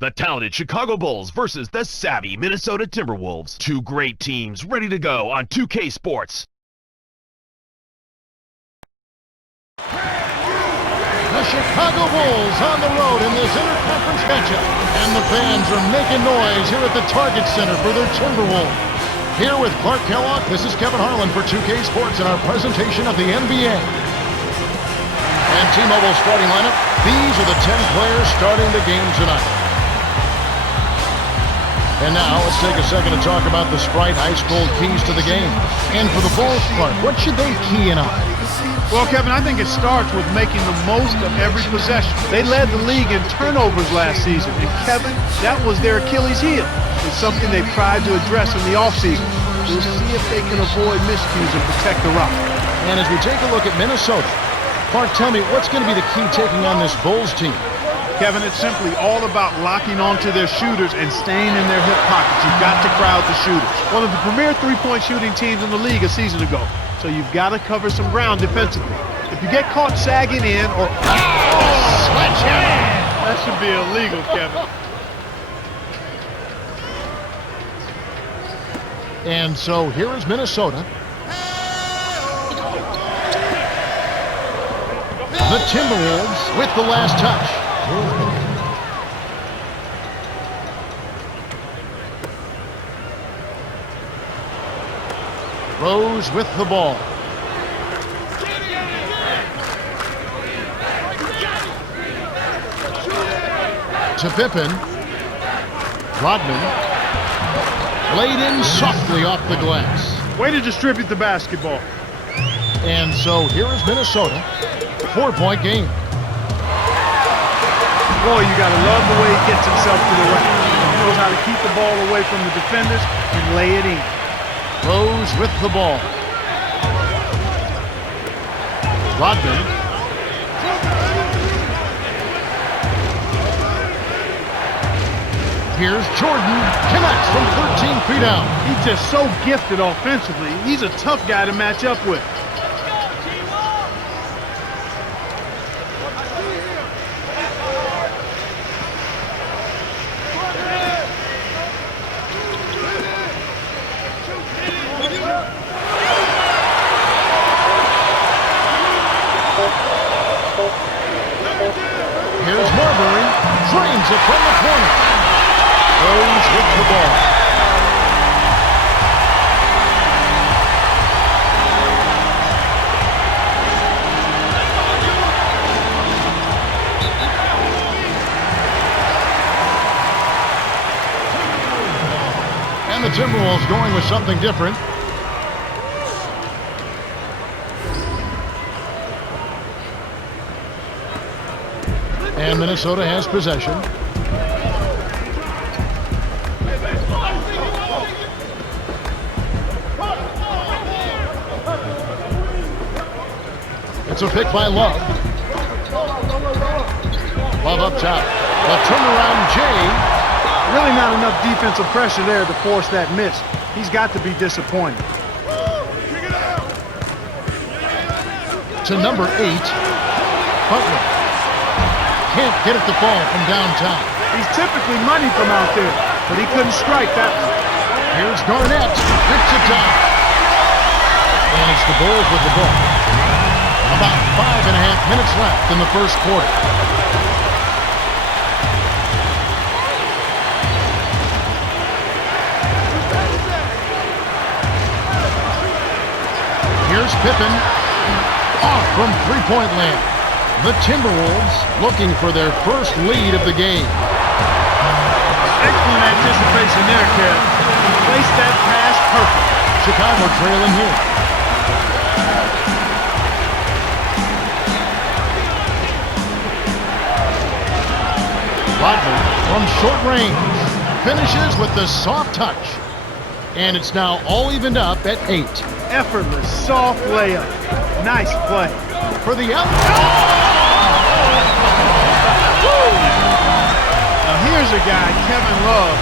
The talented Chicago Bulls versus the savvy Minnesota Timberwolves. Two great teams ready to go on 2K Sports. The Chicago Bulls on the road in this interconference matchup. And the fans are making noise here at the Target Center for their Timberwolves. Here with Clark Kellogg, this is Kevin Harlan for 2K Sports and our presentation of the NBA. And T-Mobile starting lineup. These are the 10 players starting the game tonight. And now, let's take a second to talk about the Sprite High School keys to the game. And for the Bulls, Clark, what should they key in on? Well, Kevin, I think it starts with making the most of every possession. They led the league in turnovers last season, and Kevin, that was their Achilles heel. It's something they've tried to address in the offseason. We'll see if they can avoid miscues and protect the rock. And as we take a look at Minnesota, Clark, tell me, what's going to be the key taking on this Bulls team? Kevin, it's simply all about locking onto their shooters and staying in their hip pockets. You've got to crowd the shooters. One of the premier three-point shooting teams in the league a season ago. So you've got to cover some ground defensively. If you get caught sagging in or... sledgehammer! That should be illegal, Kevin. And so here is Minnesota. The Timberwolves with the last touch. Rose with the ball. To Pippen. Rodman. Laid in softly off the glass. Way to distribute the basketball. And so here is Minnesota. 4-point game. Boy, you gotta love the way he gets himself to the rack. He knows how to keep the ball away from the defenders and lay it in. Rose with the ball. Rodman. Here's Jordan. Connects from 13 feet out. He's just so gifted offensively. He's a tough guy to match up with. Here's Marbury, drains it from the corner. Rose with the ball. And the Timberwolves going with something different. And Minnesota has possession. It's a pick by Love. Love up top. The turnaround, Jay. Really not enough defensive pressure there to force that miss. He's got to be disappointed. To number 8, Butler. Can't get it to fall from downtown. He's typically money from out there, but he couldn't strike that one. Here's Garnett. Picks it down. And it's the Bulls with the ball. About 5.5 minutes left in the first quarter. Here's Pippen. Off from three-point land. The Timberwolves looking for their first lead of the game. Excellent anticipation there, Kev. He placed that pass perfect. Chicago trailing here. Rodman from short range finishes with the soft touch. And it's now all evened up at 8. Effortless, soft layup. Nice play. For the out. Now here's a guy, Kevin Love,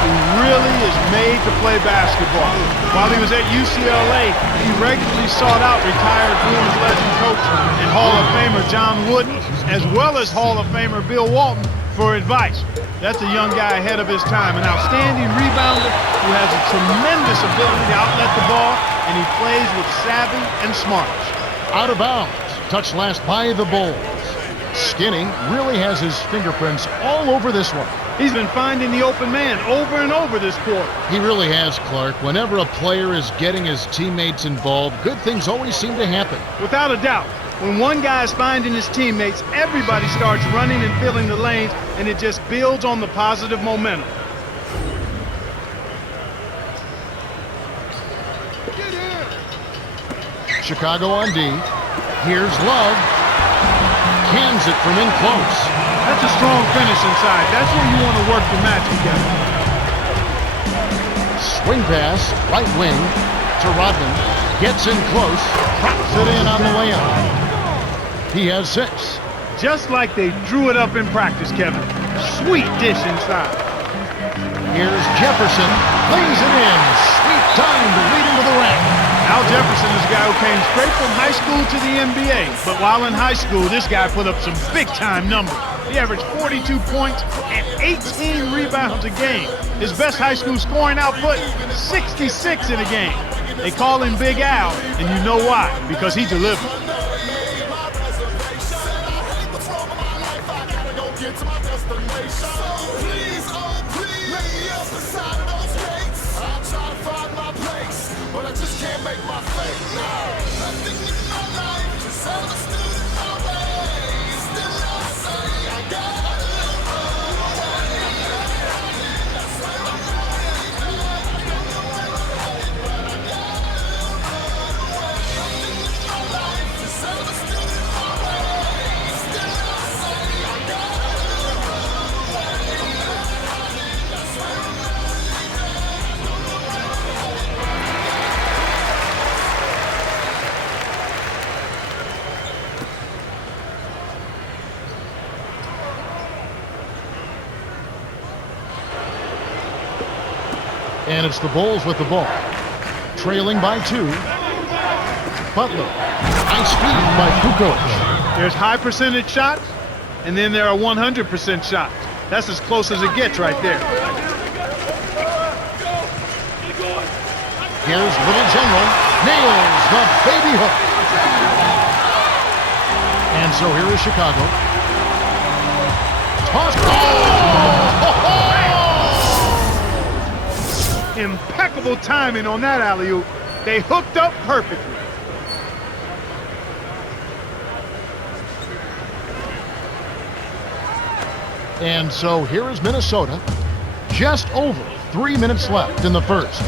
who really is made to play basketball. While he was at UCLA, he regularly sought out retired Bruins legend coach and Hall of Famer John Wooden, as well as Hall of Famer Bill Walton, for advice. That's a young guy ahead of his time, an outstanding rebounder who has a tremendous ability to outlet the ball, and he plays with savvy and smarts. Out of bounds. Touched last by the Bulls. Skinny really has his fingerprints all over this one. He's been finding the open man over and over this quarter. He really has, Clark. Whenever a player is getting his teammates involved, good things always seem to happen. Without a doubt. When one guy is finding his teammates, everybody starts running and filling the lanes, and it just builds on the positive momentum. Chicago on D. Here's Love. Cans it from in close. That's a strong finish inside. That's where you want to work the match together. Swing pass, right wing to Rodman. Gets in close. Drops it in on the layup. He has 6. Just like they drew it up in practice, Kevin. Sweet dish inside. Here's Jefferson. Lays it in. Sweet time to lead him to the rack. Al Jefferson is a guy who came straight from high school to the NBA. But while in high school, this guy put up some big-time numbers. He averaged 42 points and 18 rebounds a game. His best high school scoring output, 66 in a game. They call him Big Al, and you know why, because he delivers. And it's the Bulls with the ball. Trailing by 2. Butler. High speed by Kukoc. There's high percentage shots, and then there are 100% shots. That's as close as it gets right there. Here's Little General. Nails the baby hook. And so here is Chicago. Toss. Oh! Impeccable timing on that alley-oop. They hooked up perfectly. And so here is Minnesota. Just over 3 minutes left in the first.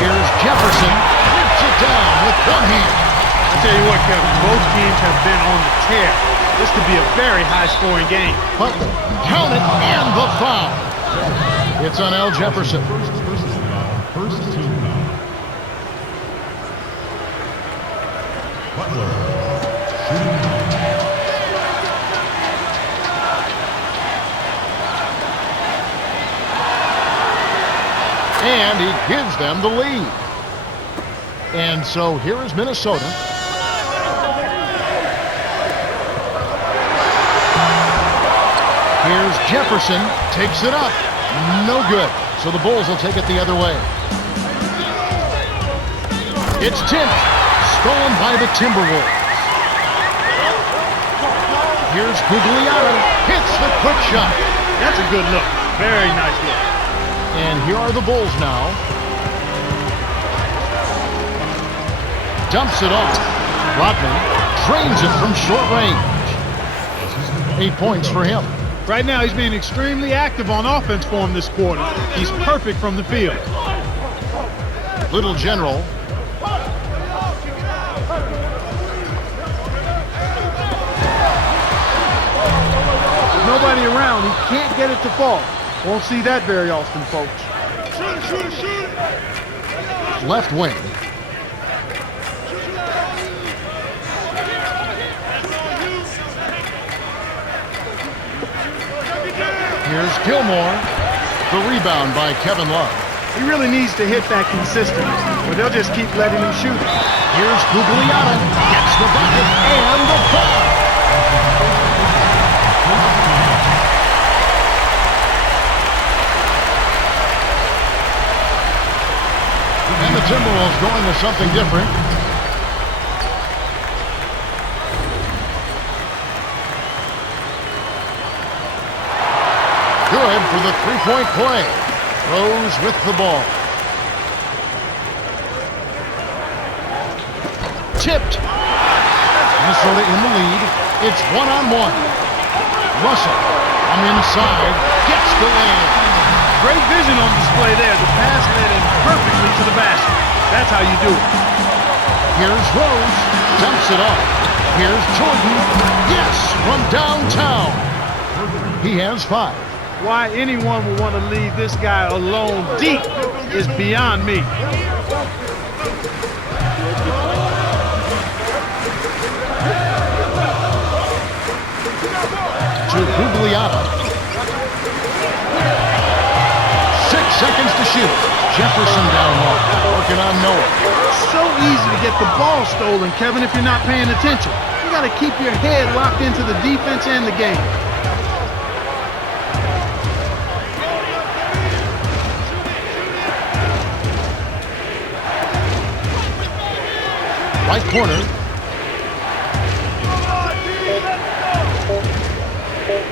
Here's Jefferson. Rips it down with one hand. I tell you what, Kevin, both teams have been on the tear. This could be a very high-scoring game. Butler, count it, and the foul. It's on Al Jefferson. First team. Butler. And he gives them the lead. And so here is Minnesota. Here's Jefferson, takes it up. No good. So the Bulls will take it the other way. It's tipped. Stolen by the Timberwolves. Here's Gugliotta. Hits the quick shot. That's a good look. Very nice look. And here are the Bulls now. Dumps it off. Rodman drains it from short range. 8 points for him. Right now, he's being extremely active on offense for him this quarter. He's perfect from the field. Little General. With nobody around, he can't get it to fall. Won't see that very often, folks. Left wing. Here's Gilmore. The rebound by Kevin Love. He really needs to hit that consistently, or they'll just keep letting him shoot it. Here's Gugliotta. Gets the bucket and the foul. And the Timberwolves going to something different. Good for the three-point play. Rose with the ball. Tipped. Minnesota in the lead. It's one-on-one. Russell from inside gets the lane. Great vision on display there. The pass led him perfectly to the basket. That's how you do it. Here's Rose. Dumps it off. Here's Jordan. Yes, from downtown. He has 5. Why anyone would want to leave this guy alone deep is beyond me. To Gugliotta. 6 seconds to shoot. Jefferson down low. Working on Noah. It's so easy to get the ball stolen, Kevin, if you're not paying attention. You got to keep your head locked into the defense and the game. Right corner.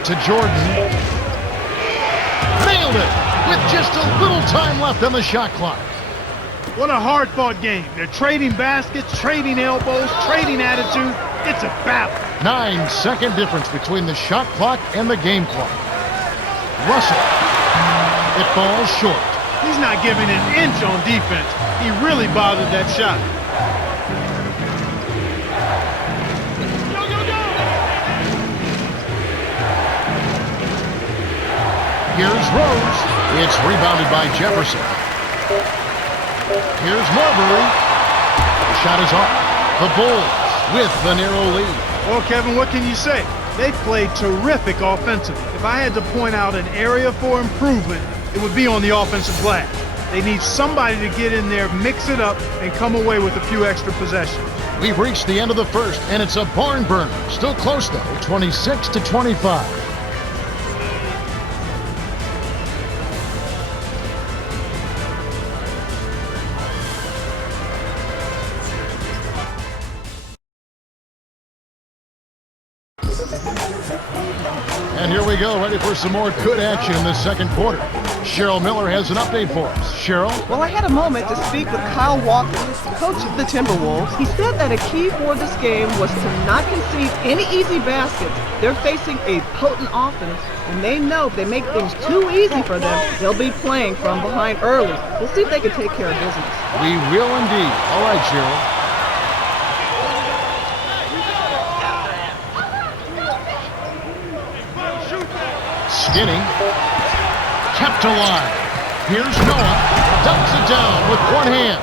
To Jordan. Nailed it with just a little time left on the shot clock. What a hard-fought game. They're trading baskets, trading elbows, trading attitude. It's a battle. 9-second difference between the shot clock and the game clock. Russell. It falls short. He's not giving an inch on defense. He really bothered that shot. Here's Rose. It's rebounded by Jefferson. Here's Marbury. The shot is off. The Bulls with the narrow lead. Well, Kevin, what can you say? They played terrific offensively. If I had to point out an area for improvement, it would be on the offensive glass. They need somebody to get in there, mix it up, and come away with a few extra possessions. We've reached the end of the first, and it's a barn burner. Still close, though, 26-25. And here we go, ready for some more good action in the second quarter. Cheryl Miller has an update for us. Cheryl? Well, I had a moment to speak with Kyle Walker, coach of the Timberwolves. He said that a key for this game was to not concede any easy baskets. They're facing a potent offense, and they know if they make things too easy for them, they'll be playing from behind early. We'll see if they can take care of business. We will indeed. All right, Cheryl. Skinny, kept alive. Here's Noah, dumps it down with one hand.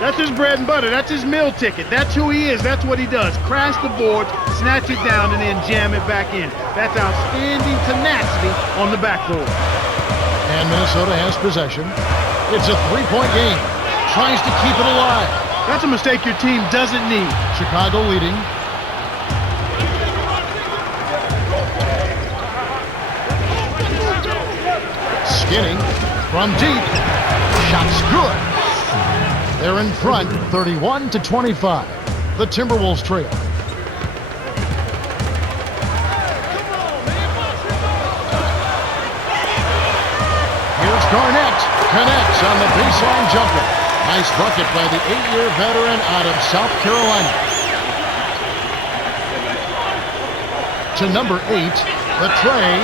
That's his bread and butter. That's his meal ticket. That's who he is. That's what he does. Crash the boards, snatch it down, and then jam it back in. That's outstanding tenacity on the backboard. And Minnesota has possession. It's a three-point game. Tries to keep it alive. That's a mistake your team doesn't need. Chicago leading. Skinny from deep. Shot's good. They're in front, 31-25. The Timberwolves trail. Here's Garnett. Connects on the baseline jumper. Nice bucket by the 8-year veteran out of South Carolina. To number 8, the tray.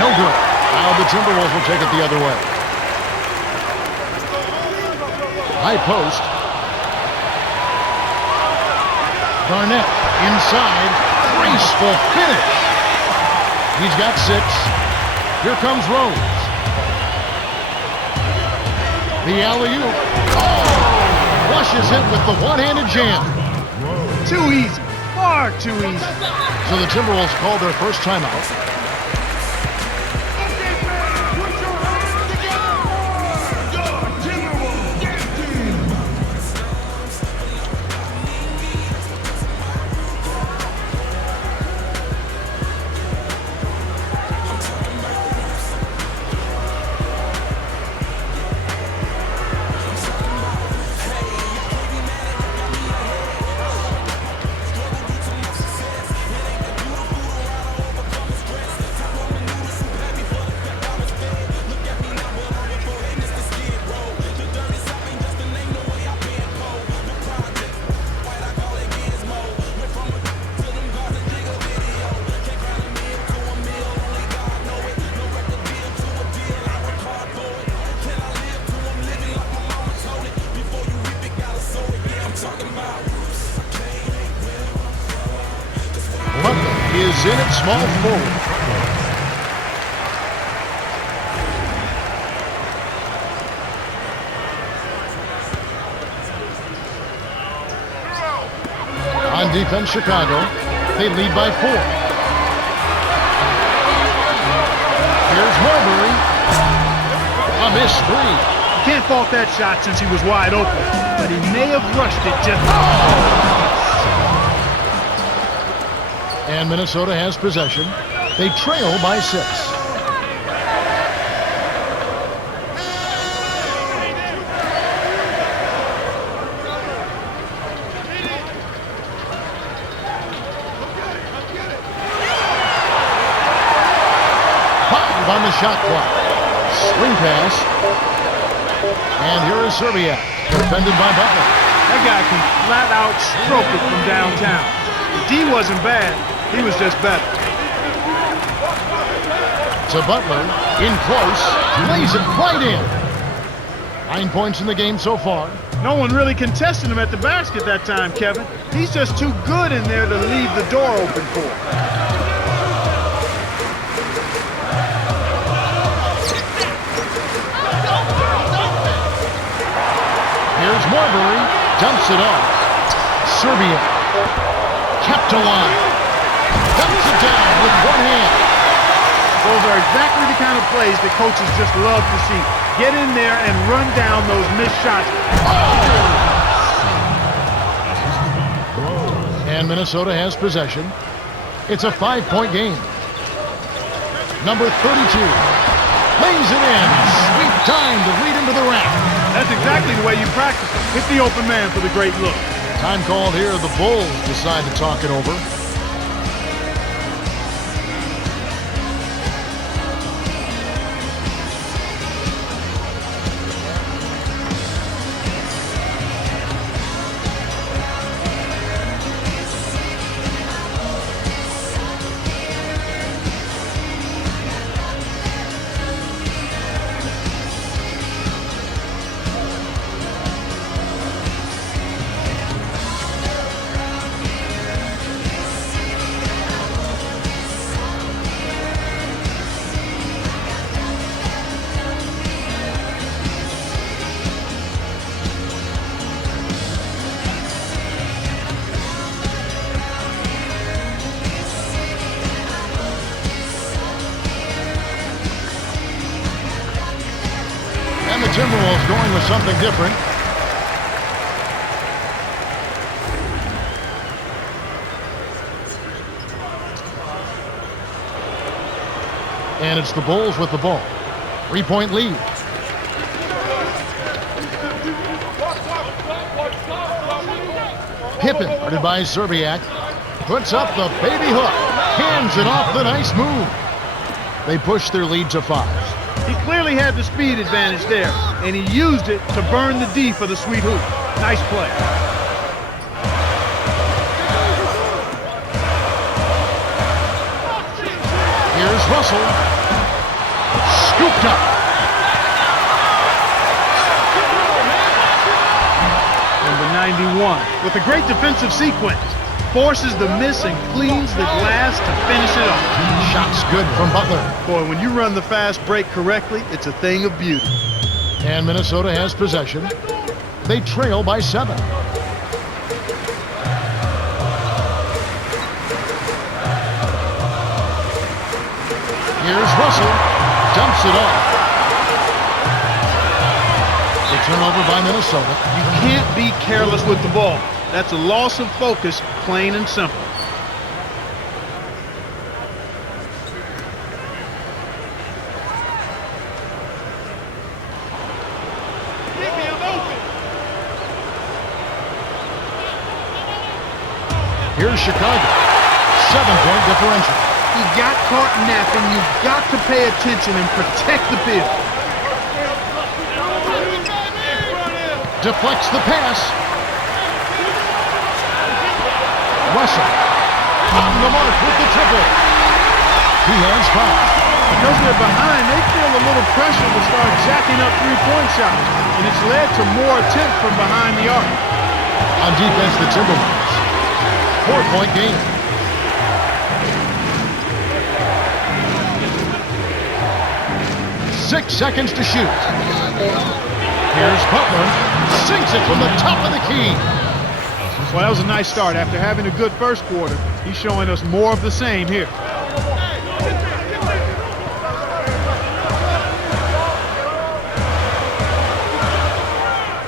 No good. Now the Timberwolves will take it the other way. High post. Garnett inside. Graceful finish. He's got 6. Here comes Rose. The alley-oop. Oh! Flushes it with the one-handed jam. Too easy. Far too easy. So the Timberwolves called their first timeout. Butler is in at small forward. On defense, Chicago. They lead by 4. Here's Marbury. A missed 3. Can't fault that shot since he was wide open, but he may have rushed it just. And Minnesota has possession. They trail by 6. On the shot clock. Swing pass. And here is Serbia, defended by Butler. That guy can flat out stroke it from downtown. The D wasn't bad, he was just better. To Butler, in close, lays it right in. 9 points in the game so far. No one really contested him at the basket that time, Kevin. He's just too good in there to leave the door open for him. Here's Marbury, dumps it off. Serbia, kept alive. Dumps it down with one hand. Those are exactly the kind of plays that coaches just love to see. Get in there and run down those missed shots. And Minnesota has possession. It's a 5-point game. Number 32 lays it in. Sweet time to lead into the rack. That's exactly the way you practice it. Hit the open man for the great look. Time called here. The Bulls decide to talk it over. Timberwolves going with something different. And it's the Bulls with the ball. 3-point lead. Pippen, guarded by Serbiak. Puts up the baby hook. Hands it off the nice move. They push their lead to 5. He clearly had the speed advantage there, and he used it to burn the D for the sweet hoop. Nice play. Here's Russell. Scooped up. Number 91, with a great defensive sequence. Forces the miss and cleans the glass to finish it off. Shots good from Butler. Boy, when you run the fast break correctly, it's a thing of beauty. And Minnesota has possession. They trail by 7. Here's Russell. Dumps it off. The turnover by Minnesota. You can't be careless with the ball. That's a loss of focus, plain and simple. Here's Chicago. 7-point differential. He got caught napping. You've got to pay attention and protect the field. Deflects the pass. Russell on the mark with the triple. He has 5. Because they're behind, they feel a little pressure to start jacking up three-point shots, and it's led to more attempts from behind the arc. On defense, the Timberwolves. 4-point game. Six seconds to shoot. Here's Butler. Sinks it from the top of the key. Well, that was a nice start. After having a good first quarter, he's showing us more of the same here.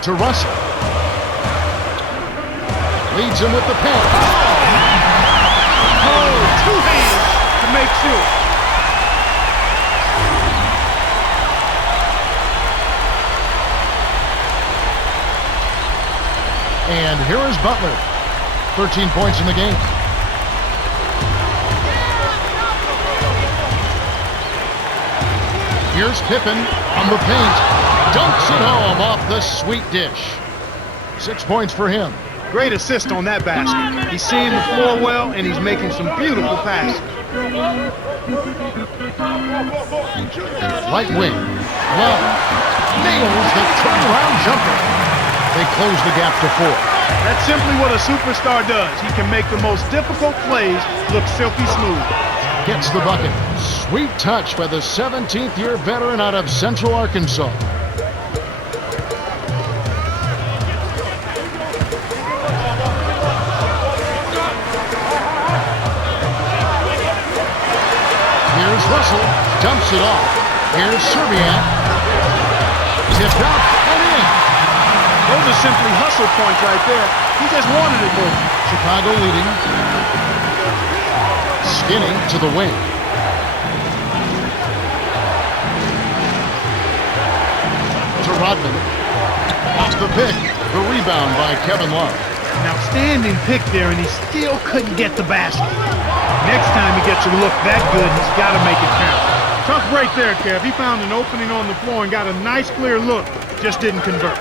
To Russell. Leads him with the pin. Oh, two hands to make sure. And here is Butler. 13 points in the game. Here's Pippen on the paint. Dunks it home off the sweet dish. 6 points for him. Great assist on that basket. He's seeing the floor well, and he's making some beautiful passes. Right wing. Love. Nails the turnaround jumper. They close the gap to 4. That's simply what a superstar does. He can make the most difficult plays look silky smooth. Gets the bucket. Sweet touch by the 17th-year veteran out of Central Arkansas. Here's Russell. Dumps it off. Here's Serbiak. Tipped up and in. Those are simply hustle points right there. He just wanted it more. Chicago leading. Skinny to the wing. To Rodman. Off the pick. The rebound by Kevin Love. An outstanding pick there, and he still couldn't get the basket. Next time he gets a look that good, he's got to make it count. Tough break there, Kev. He found an opening on the floor and got a nice clear look. Just didn't convert.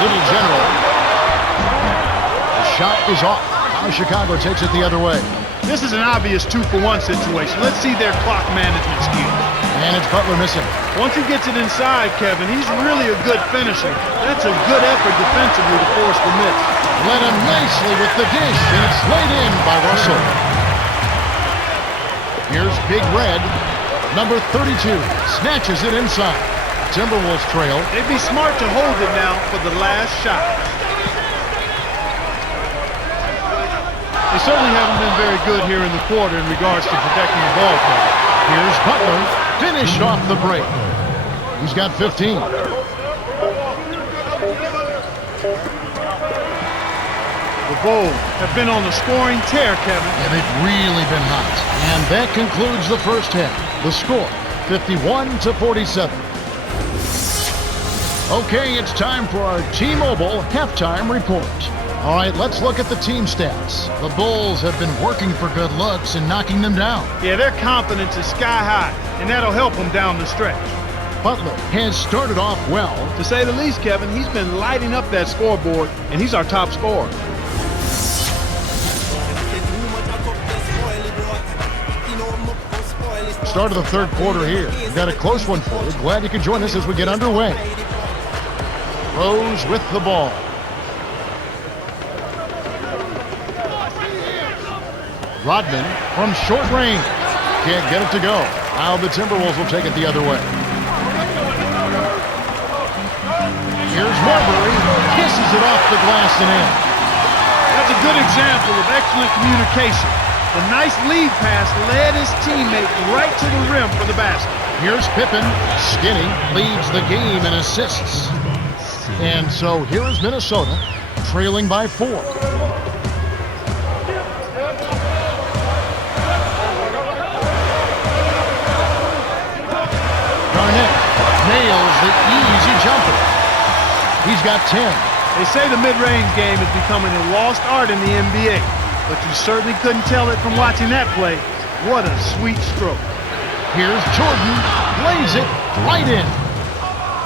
Little General. The shot is off. Now Chicago takes it the other way. This is an obvious 2-for-1 situation. Let's see their clock management skills. And it's Butler missing. Once he gets it inside, Kevin, he's really a good finisher. That's a good effort defensively to force the miss. Led him nicely with the dish, and it's laid in by Russell. Here's Big Red. Number 32 snatches it inside. Timberwolves trail. They'd be smart to hold it now for the last shot. They certainly haven't been very good here in the quarter in regards to protecting the ball play. Here's Butler. Finished off the break. He's got 15. The Bulls have been on a scoring tear, Kevin. And they've really been hot. And that concludes the first half. The score, 51-47. Okay, it's time for our T-Mobile halftime report. All right, let's look at the team stats. The Bulls have been working for good looks and knocking them down. Yeah, their confidence is sky high, and that'll help them down the stretch. Butler has started off well. To say the least, Kevin, he's been lighting up that scoreboard, and he's our top scorer. Start of the third quarter here. We've got a close one for you. Glad you can join us as we get underway. Rose with the ball. Rodman from short range. Can't get it to go. Now the Timberwolves will take it the other way. Here's Marbury. Kisses it off the glass and in. That's a good example of excellent communication. The nice lead pass led his teammate right to the rim for the basket. Here's Pippen. Skinny leads the game in assists. And so here is Minnesota trailing by 4. Garnett nails the easy jumper. He's got 10. They say the mid-range game is becoming a lost art in the NBA, but you certainly couldn't tell it from watching that play. What a sweet stroke. Here's Jordan. Lays it right in.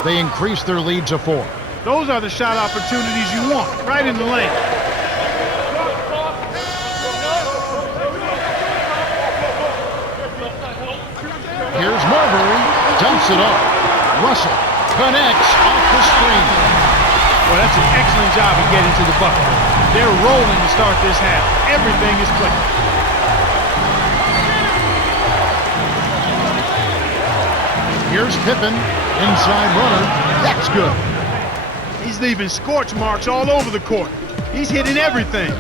They increase their lead to 4. Those are the shot opportunities you want, right in the lane. Here's Marbury, dumps it off. Russell connects off the screen. Well, that's an excellent job of getting to the bucket. They're rolling to start this half. Everything is clicking. Here's Pippen, inside runner. That's good. He's leaving scorch marks all over the court. He's hitting everything.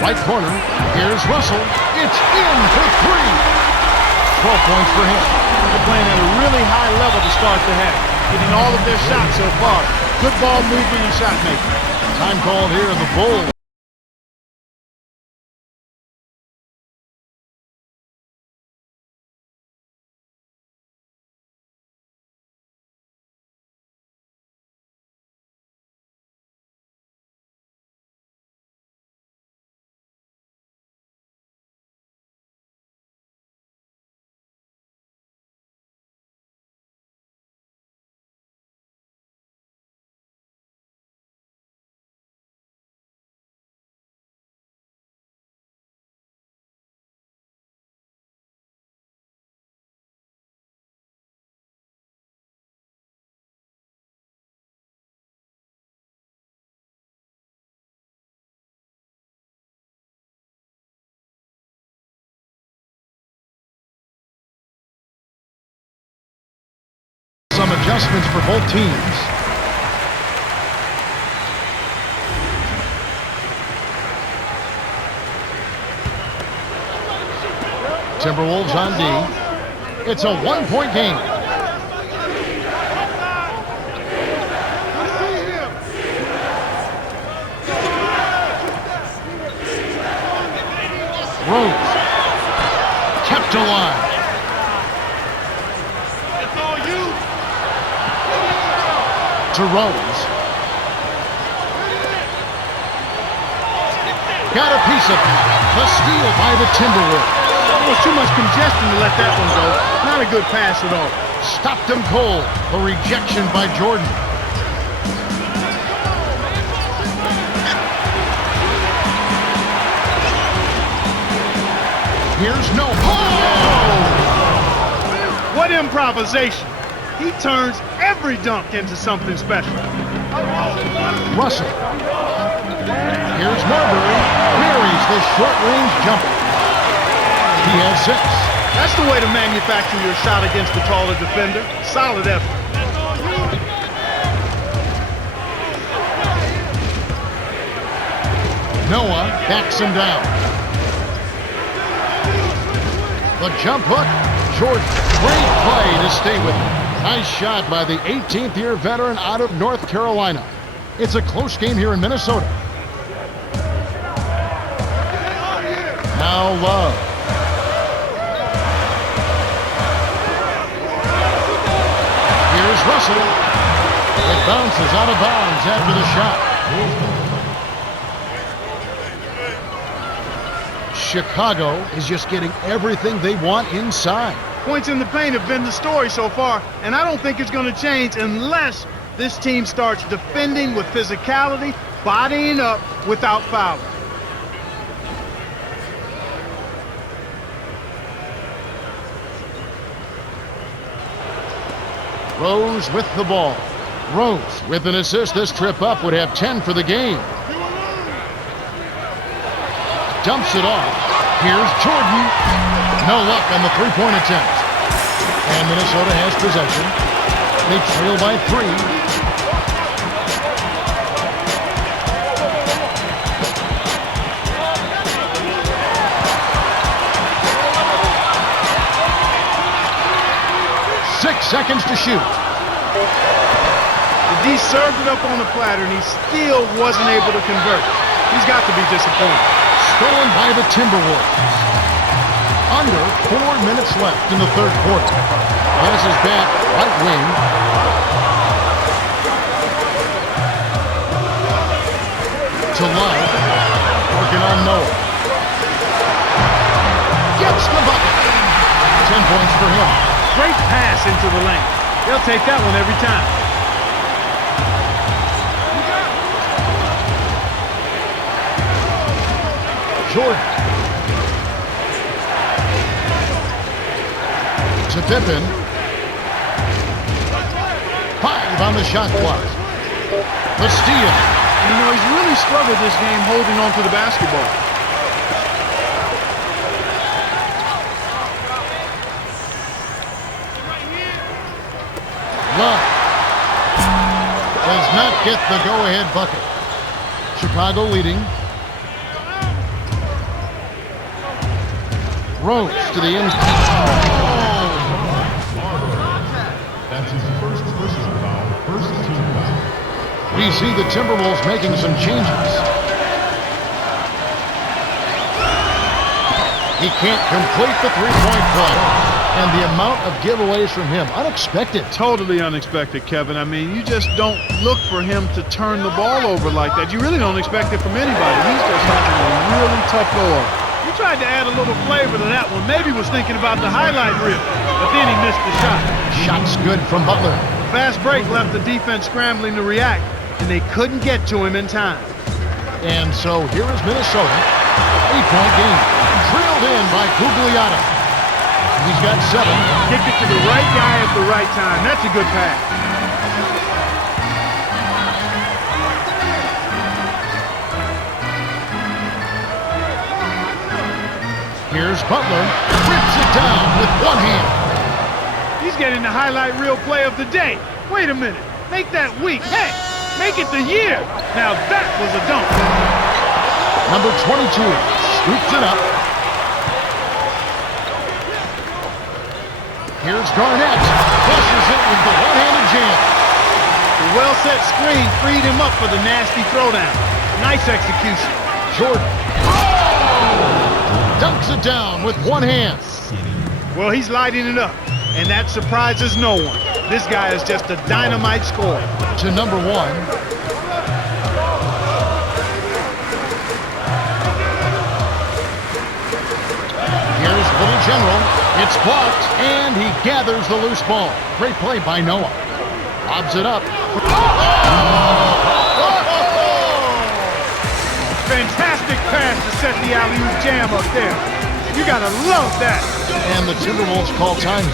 Right corner, here's Russell. It's in for three. 12 points for him. They're playing at a really high level to start the half, getting all of their shots so far. Good ball movement and shot making. Time called here in the Bulls. Some adjustments for both teams. Timberwolves on D. It's a one-point game. Rose kept alive. To Rose. Got a piece of it. The steal by the Timberwolves. There was too much congestion to let that one go. Not a good pass at all. Stopped him cold. A rejection by Jordan. Here's no. Oh! What improvisation. He turns every dunk into something special. Russell. Here's Marbury. Buries the short-range jumper. He has 6. That's the way to manufacture your shot against the taller defender. Solid effort. Noah backs him down. The jump hook. Jordan. Great play to stay with him. Nice shot by the 18th-year veteran out of North Carolina. It's a close game here in Minnesota. Now Love. Here's Russell. It bounces out of bounds after the shot. Chicago is just getting everything they want inside. Points in the paint have been the story so far, and I don't think it's going to change unless this team starts defending with physicality, bodying up without fouling. Rose with the ball. Rose with an assist. This trip up would have 10 for the game. Dumps it off. Here's Jordan. No luck on the three-point attempt. And Minnesota has possession. They trail by 3. Six seconds to shoot. The D served it up on the platter, and he still wasn't able to convert. He's got to be disappointed. Stolen by the Timberwolves. Under 4 minutes left in the third quarter. Passes back, right wing. To Love. working on Noah. Gets the bucket. 10 points for him. Great pass into the lane. They'll take that one every time. Jordan. To Pippen. 5 on the shot clock. The steal. You know, he's really struggled this game holding on to the basketball. Love does not get the go-ahead bucket. Chicago leading. Rose to the end. That's his first personal foul, first team foul. We see the Timberwolves making some changes. He can't complete the three-point play. And the amount of giveaways from him, unexpected. Totally unexpected, Kevin. I mean, you just don't look for him to turn the ball over like that. You really don't expect it from anybody. He's just having a really tough go over. He tried to add a little flavor to that one. Maybe was thinking about the highlight reel, but then he missed the shot. Shot's good from Butler. Fast break left the defense scrambling to react, and they couldn't get to him in time. And so here is Minnesota. 8-point game. Drilled in by Gugliotta. He's got 7. Kicked it to the right guy at the right time. That's a good pass. Here's Butler. Rips it down with one hand. He's getting the highlight reel play of the day. Wait a minute. Make that week. Hey, make it the year. Now that was a dunk. Number 22 scoops it up. Here's Garnett. Flushes it with the one-handed jam. The well-set screen freed him up for the nasty throwdown. Nice execution. Jordan. Dunks it down with one hand. Well, he's lighting it up, and that surprises no one. This guy is just a dynamite scorer. To number 1. Here's Little General. It's blocked, and he gathers the loose ball. Great play by Noah. Lobs it up. Fantastic pass to set the alley-oop jam up there. You gotta love that. And the Timberwolves call time.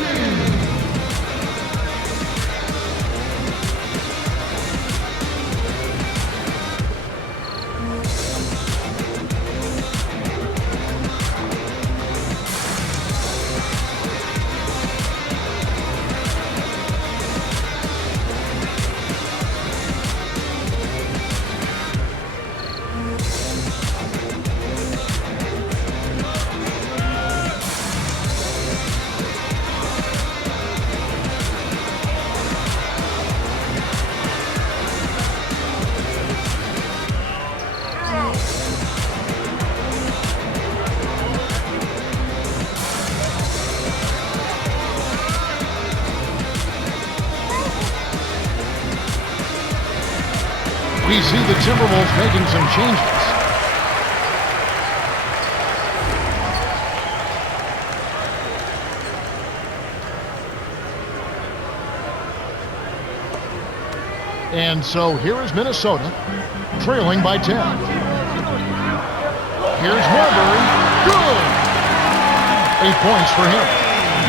We see the Timberwolves making some changes. And so here is Minnesota, trailing by 10. Here's Marbury. Good! 8 points for him.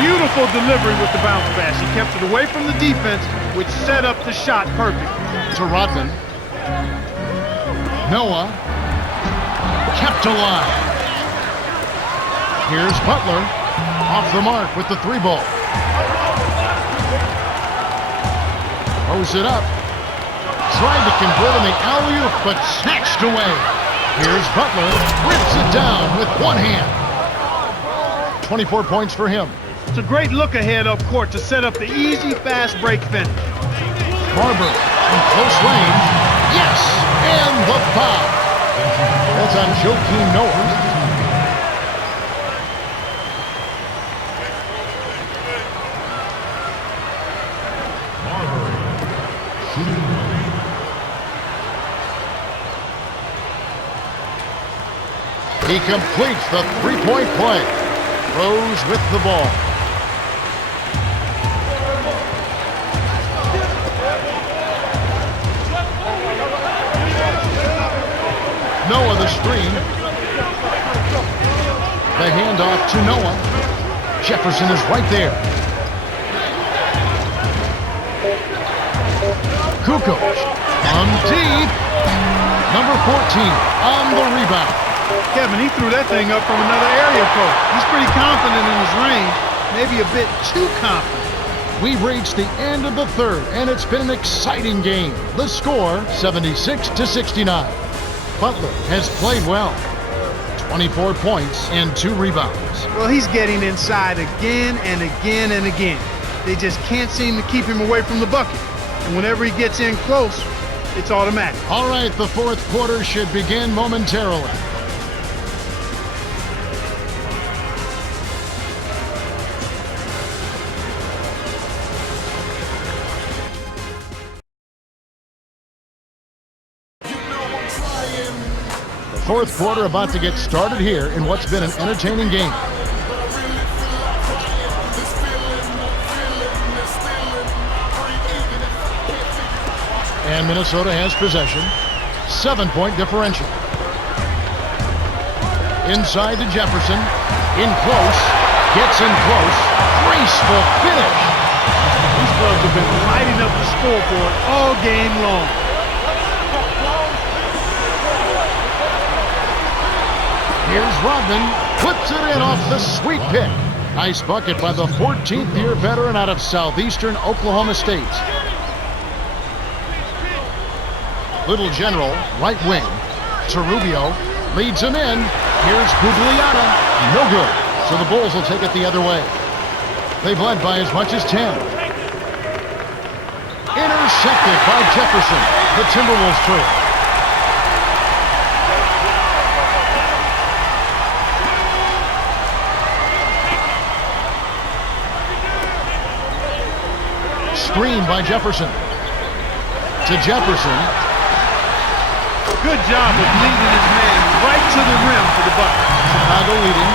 Beautiful delivery with the bounce pass. He kept it away from the defense, which set up the shot perfect. To Rodman. Noah. Kept alive. Here's Butler. Off the mark with the 3-ball. Throws it up. Tried to convert on the alley-oop, but snatched away. Here's Butler. Rips it down with one hand. 24 points for him. It's a great look ahead up court to set up the easy fast break finish. Barber in close range. Yes! And the foul. That's on Joakim Noah. He completes the three-point play. Rose with the ball. Noah the screen. The handoff to Noah. Jefferson is right there. Kukoc on deep. Number 14 on the rebound. Kevin, he threw that thing up from another area code. He's pretty confident in his range, maybe a bit too confident. We've reached the end of the third, and it's been an exciting game. The score, 76-69. Butler has played well. 24 points and 2 rebounds. Well, he's getting inside again and again and again. They just can't seem to keep him away from the bucket. And whenever he gets in close, it's automatic. All right, the fourth quarter should begin momentarily. Fourth quarter about to get started here in what's been an entertaining game. And Minnesota has possession. 7-point differential. Inside to Jefferson. In close. Gets in close. Graceful finish. These clubs have been lighting up the scoreboard all game long. Here's Rodman, puts it in off the sweet pick. Nice bucket by the 14th year veteran out of southeastern Oklahoma State. Little General, right wing. Torubio leads him in. Here's Gugliata, no good. So the Bulls will take it the other way. They've led by as much as 10. Intercepted by Jefferson. The Timberwolves trail. Screen by Jefferson. To Jefferson. Good job of leading his man right to the rim for the bucket. Chicago leading.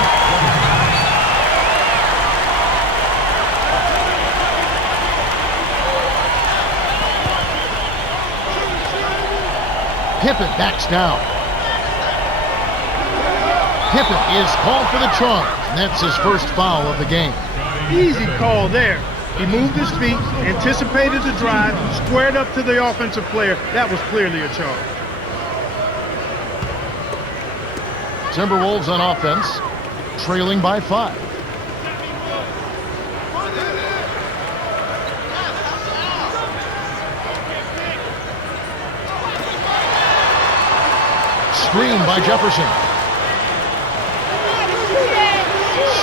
Pippen backs down. Pippen is called for the charge. And that's his first foul of the game. Easy call there. He moved his feet, anticipated the drive, squared up to the offensive player. That was clearly a charge. Timberwolves on offense, trailing by 5. Screen by Jefferson.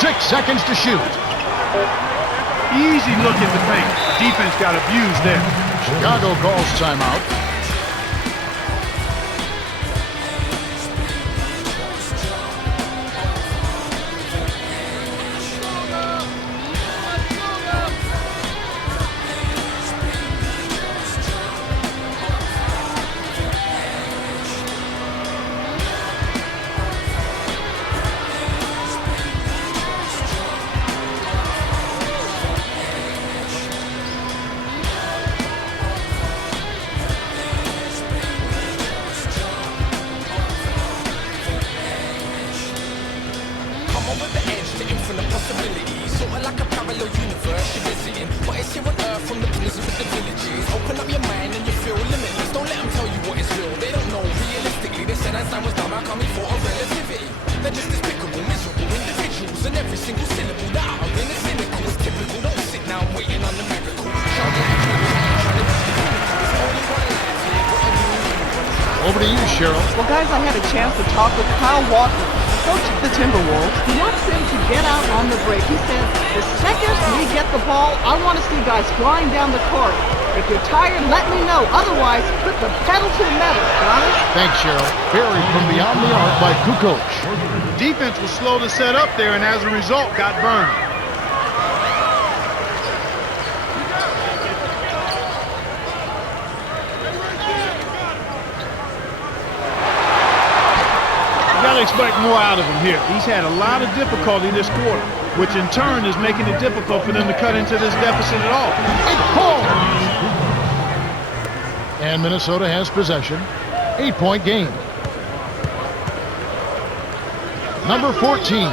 6 seconds to shoot. Easy look at the paint. Defense got abused there. Chicago calls timeout. Over to you, Cheryl. Well, guys, I had a chance to talk with KARL-ANTHONY, the coach of the Timberwolves. He wants them to get out on the break. He said, the second we get the ball, I want to see guys flying down the court. If you're tired, let me know. Otherwise, put the pedal to the metal, guys. Thanks, Cheryl. Buried from beyond the arc by Kukoc. Defense was slow to set up there, and as a result, got burned. got to expect more out of him here. He's had a lot of difficulty this quarter, which in turn is making it difficult for them to cut into this deficit at all. It falls! And Minnesota has possession. 8-point game. Number 14.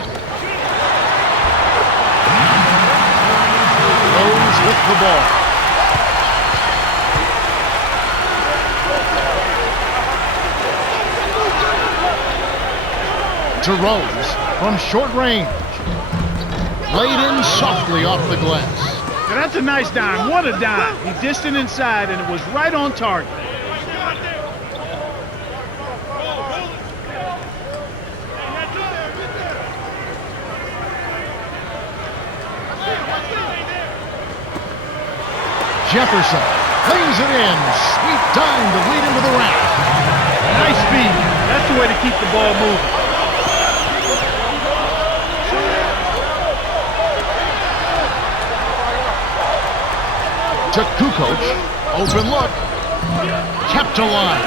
Rose with the ball. To Rose from short range. Laid in softly off the glass. Now that's a nice dime. What a dime. He dished it inside, and it was right on target. Jefferson lays it in. Sweet dime to lead into the rack. Nice speed. That's the way to keep the ball moving. To Kukoc. Open look. Kept alive.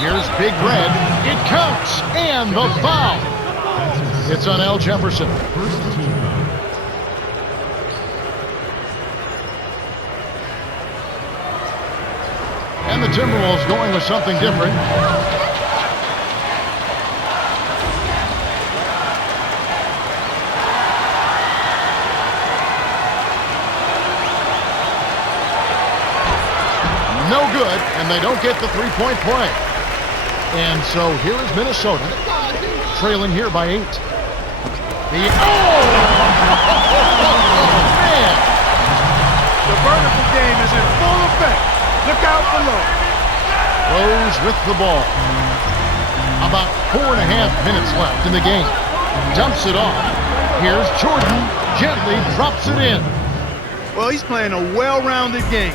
Here's Big Red. It counts. And the foul. It's on Al Jefferson. And the Timberwolves going with something different. No good, and they don't get the three-point play. And so here is Minnesota, trailing here by 8. Man! The vertical game is in full effect. Look out below. Rose with the ball. About 4.5 minutes left in the game. Dumps it off. Here's Jordan. Gently drops it in. Well, he's playing a well-rounded game,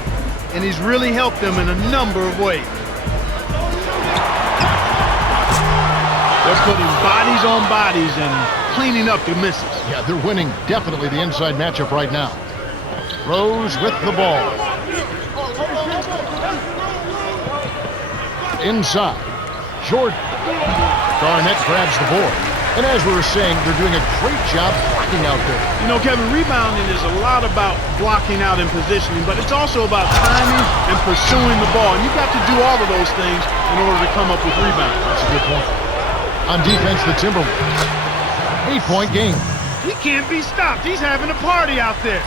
and he's really helped them in a number of ways. They're putting bodies on bodies and cleaning up the misses. Yeah, they're winning definitely the inside matchup right now. Rose with the ball. Inside. Jordan. Garnett grabs the board. And as we were saying, they're doing a great job blocking out there. You know, Kevin, rebounding is a lot about blocking out and positioning, but it's also about timing and pursuing the ball. And you've got to do all of those things in order to come up with rebounds. That's a good point. On defense, the Timberwolves. 8-point game. He can't be stopped. He's having a party out there.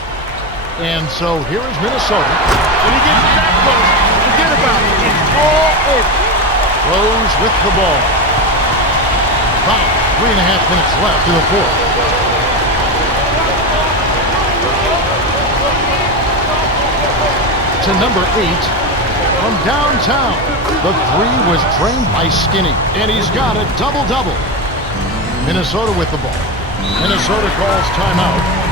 And so here is Minnesota. When he gets that close, forget about it. It's all over. Rose with the ball. About 3.5 minutes left in the fourth. To number 8 from downtown. The three was drained by Skinny, and he's got a double-double. Minnesota with the ball. Minnesota calls timeout.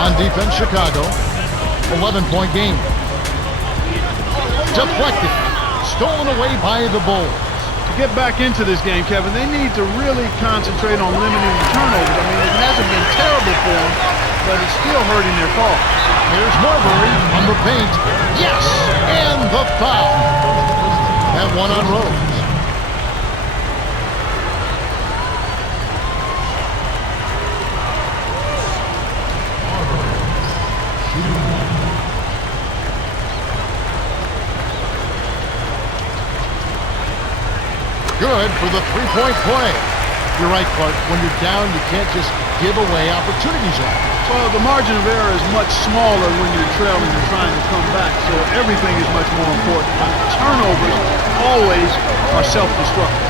On defense, Chicago, 11-point game. Deflected, stolen away by the Bulls. To get back into this game, Kevin, they need to really concentrate on limiting the turnovers. I mean, it hasn't been terrible for them, but it's still hurting their cause. Here's Marbury on the paint. Yes, and the foul. And one on Rose. Good for the three-point play. You're right, Clark. When you're down, you can't just give away opportunities like that. Well, the margin of error is much smaller when you're trailing and trying to come back, so everything is much more important. But turnovers always are self-destructive.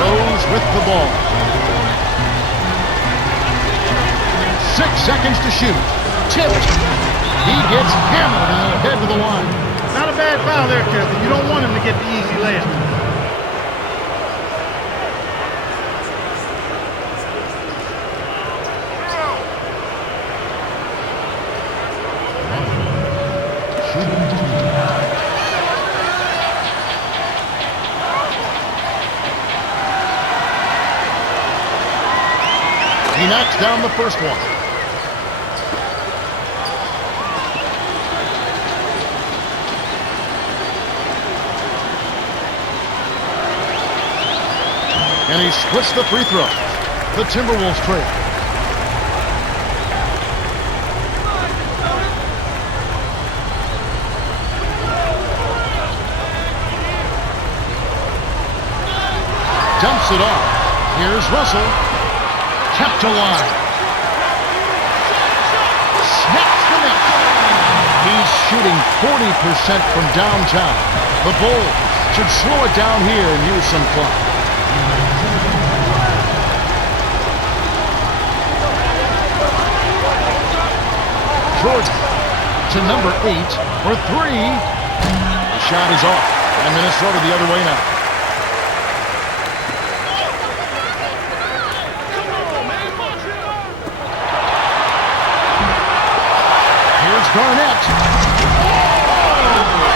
Goes with the ball. 6 seconds to shoot. Tipped. He gets hammered and head to the line. Not a bad foul there, Kevin. You don't want him to get the easy layup. He knocks down the first one. And he splits the free throw. The Timberwolves trail. Dumps it off. Here's Russell. Kept alive. Snaps the net. He's shooting 40% from downtown. The Bulls should slow it down here and use some clock. Jordan to number 8 for 3. Shot is off. And Minnesota the other way now. Garnett.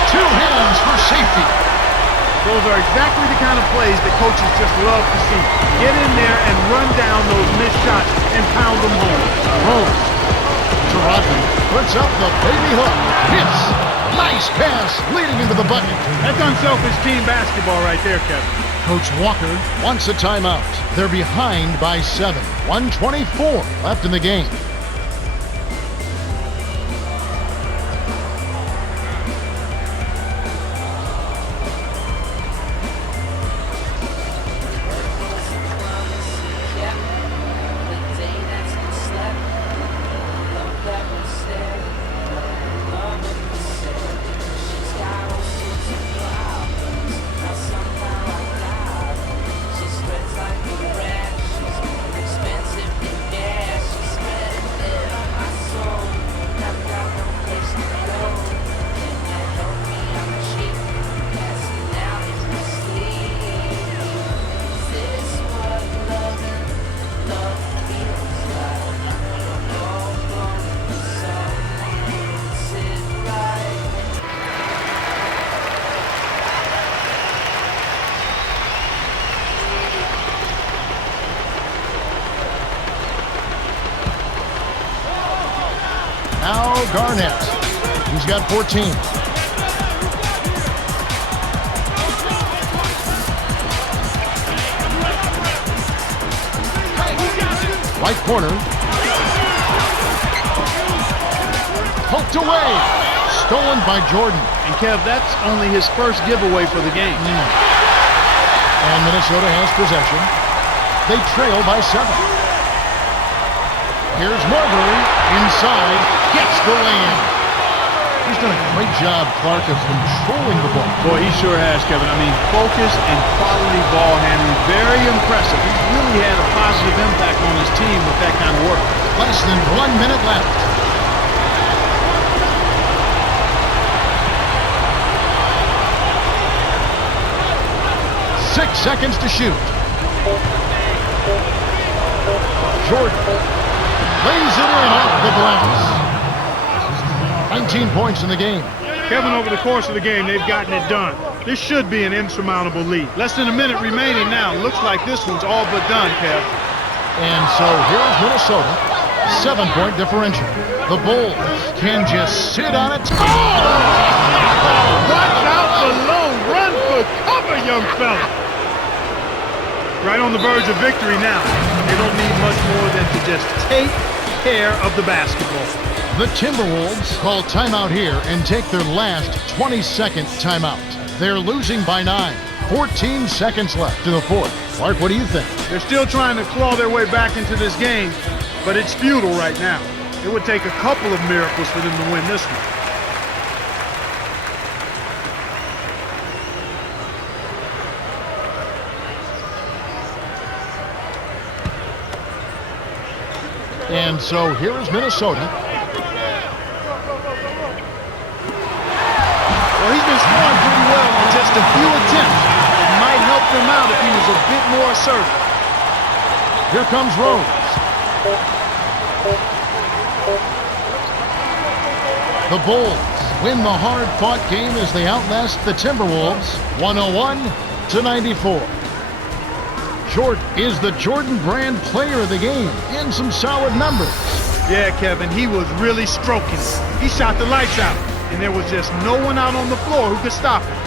Two hands for safety. Those are exactly the kind of plays that coaches just love to see. Get in there and run down those missed shots and pound them home. Rose to Rodman. Puts up the baby hook. Hits. Nice pass leading into the bucket. That's unselfish team basketball right there, Kevin. Coach Walker wants a timeout. They're behind by 7. 1:24 left in the game. Now Garnett. He's got 14. Right corner. Poked away. Stolen by Jordan. And Kev, that's only his first giveaway for the game. And Minnesota has possession. They trail by 7. Here's Marbury inside, gets the lay-in. He's done a great job, Clark, of controlling the ball. Boy, he sure has, Kevin. I mean, focus and quality ball handling, very impressive. He's really had a positive impact on his team with that kind of work. Less than 1 minute left. Six seconds to shoot. Jordan lays it in off the glass. 19 points in the game. Kevin, over the course of the game, they've gotten it done. This should be an insurmountable lead. Less than a minute remaining now. Looks like this one's all but done, Kev. And so here's Minnesota. 7-point differential. The Bulls can just sit on it. Oh! Watch out below. Run for cover, young fella. Right on the verge of victory now. They don't need much more than to just take care of the basketball. The Timberwolves call timeout here and take their last 22nd timeout. They're losing by 9. 14 seconds left to the fourth. Clark, what do you think? They're still trying to claw their way back into this game, but it's futile right now. It would take a couple of miracles for them to win this one. And so here is Minnesota. Well, he's been scoring pretty well on just a few attempts. It might help them out if he was a bit more assertive. Here comes Rose. The Bulls win the hard-fought game as they outlast the Timberwolves 101-94. Jordan is the Jordan Brand player of the game and some solid numbers. Yeah, Kevin, he was really stroking it. He shot the lights out, and there was just no one out on the floor who could stop him.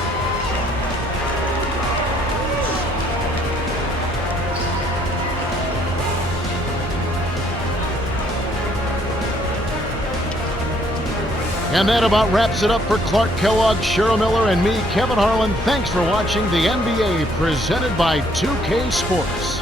And that about wraps it up for Clark Kellogg, Cheryl Miller, and me, Kevin Harlan. Thanks for watching the NBA presented by 2K Sports.